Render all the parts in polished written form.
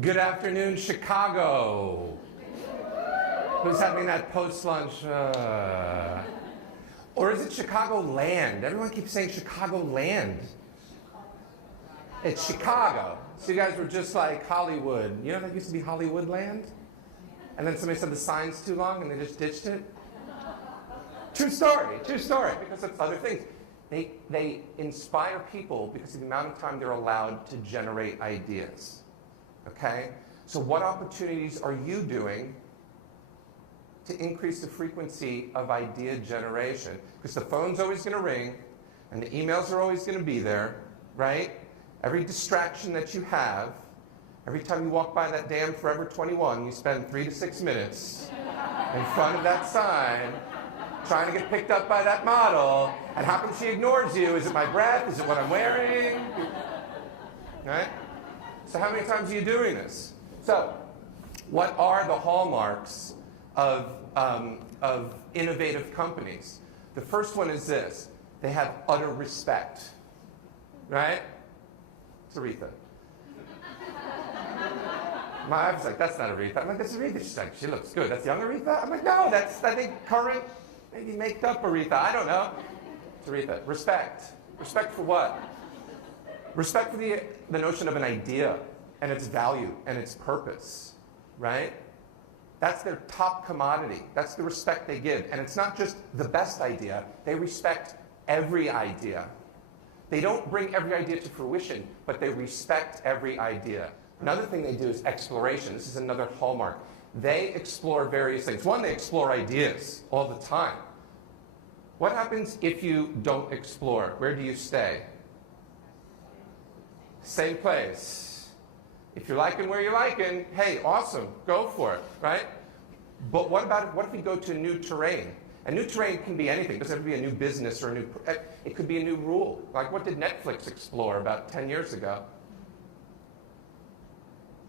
Good afternoon, Chicago. Who's having that post-lunch? Or is it Chicago Land? Everyone keeps saying Chicago Land. It's Chicago. So you guys were just like Hollywood. You know that used to be Hollywood Land? And then somebody said the sign's too long and they just ditched it? True story, because it's other things. They inspire people because of the amount of time they're allowed to generate ideas. Okay? So what opportunities are you doing to increase the frequency of idea generation? Because the phone's always going to ring, and the emails are always going to be there, right? Every distraction that you have, every time you walk by that damn Forever 21, you spend 3 to 6 minutes in front of that sign trying to get picked up by that model, and how come she ignores you? Is it my breath? Is it what I'm wearing? Right? So how many times are you doing this? So what are the hallmarks of innovative companies? The first one is this. They have utter respect. Right? It's Aretha. My wife was like, that's not Aretha. I'm like, that's Aretha. She's like, she looks good. That's young Aretha? I'm like, no, that's, I think, current, maybe made up Aretha. I don't know. It's Aretha. Respect. Respect for what? Respect for the notion of an idea and its value and its purpose, right? That's their top commodity. That's the respect they give. And it's not just the best idea. They respect every idea. They don't bring every idea to fruition, but they respect every idea. Another thing they do is exploration. This is another hallmark. They explore various things. One, they explore ideas all the time. What happens if you don't explore? Where do you stay? Same place. If you're liking where you're liking, hey, awesome, go for it, right? But what if we go to new terrain? And new terrain can be anything. It doesn't have to be a new business or a new, it could be a new rule. Like what did Netflix explore about 10 years ago?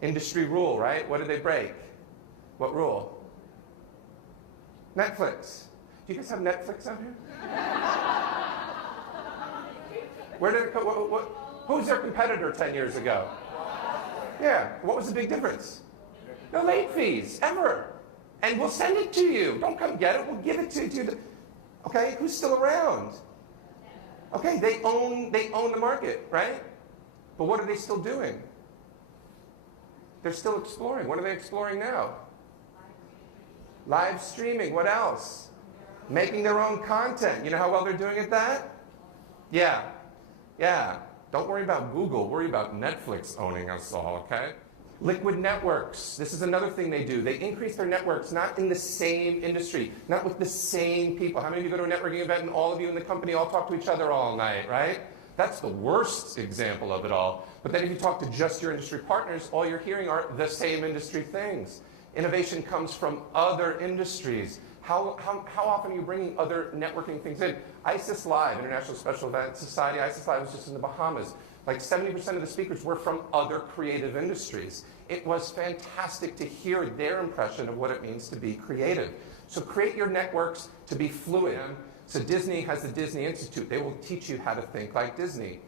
Industry rule, right? What did they break? What rule? Netflix. Do you guys have Netflix out here? Where did it go? Who's their competitor 10 years ago? Yeah, what was the big difference? No late fees, ever. And we'll send it to you. Don't come get it, we'll give it to you. Okay, who's still around? Okay, they own the market, right? But what are they still doing? They're still exploring. What are they exploring now? Live streaming. What else? Making their own content. You know how well they're doing at that? Yeah. Yeah. Don't worry about Google. Worry about Netflix owning us all, okay? Liquid networks. This is another thing they do. They increase their networks, not in the same industry, not with the same people. How many of you go to a networking event and all of you in the company all talk to each other all night, right? That's the worst example of it all. But then if you talk to just your industry partners, all you're hearing are the same industry things. Innovation comes from other industries. How often are you bringing other networking things in? ISIS Live, International Special Events Society, ISIS Live was just in the Bahamas. Like 70% of the speakers were from other creative industries. It was fantastic to hear their impression of what it means to be creative. So create your networks to be fluid. So Disney has the Disney Institute. They will teach you how to think like Disney.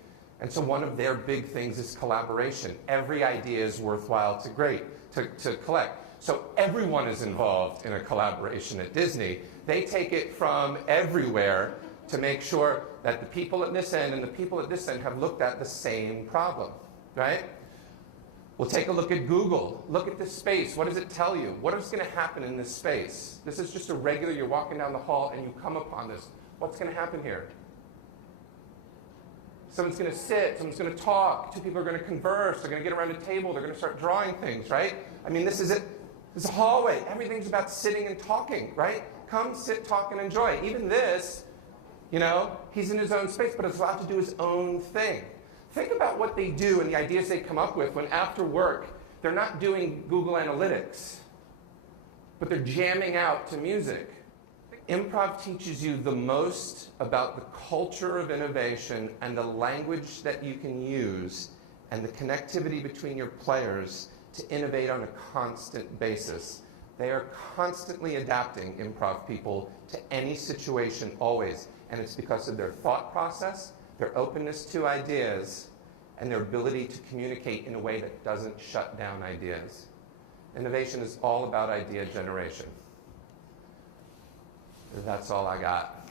And so one of their big things is collaboration. Every idea is worthwhile to collect. So everyone is involved in a collaboration at Disney. They take it from everywhere to make sure that the people at this end and the people at this end have looked at the same problem, right? We'll take a look at Google. Look at this space. What does it tell you? What is going to happen in this space? This is just a regular, you're walking down the hall and you come upon this. What's going to happen here? Someone's going to sit, someone's going to talk, two people are going to converse, they're going to get around a table, they're going to start drawing things, right? I mean, this is it. This is a hallway. Everything's about sitting and talking, right? Come, sit, talk, and enjoy. Even this, you know, he's in his own space, but it's allowed to do his own thing. Think about what they do and the ideas they come up with when after work, they're not doing Google Analytics, but they're jamming out to music. Improv teaches you the most about the culture of innovation and the language that you can use and the connectivity between your players to innovate on a constant basis. They are constantly adapting, improv people, to any situation always. And it's because of their thought process, their openness to ideas, and their ability to communicate in a way that doesn't shut down ideas. Innovation is all about idea generation. That's all I got.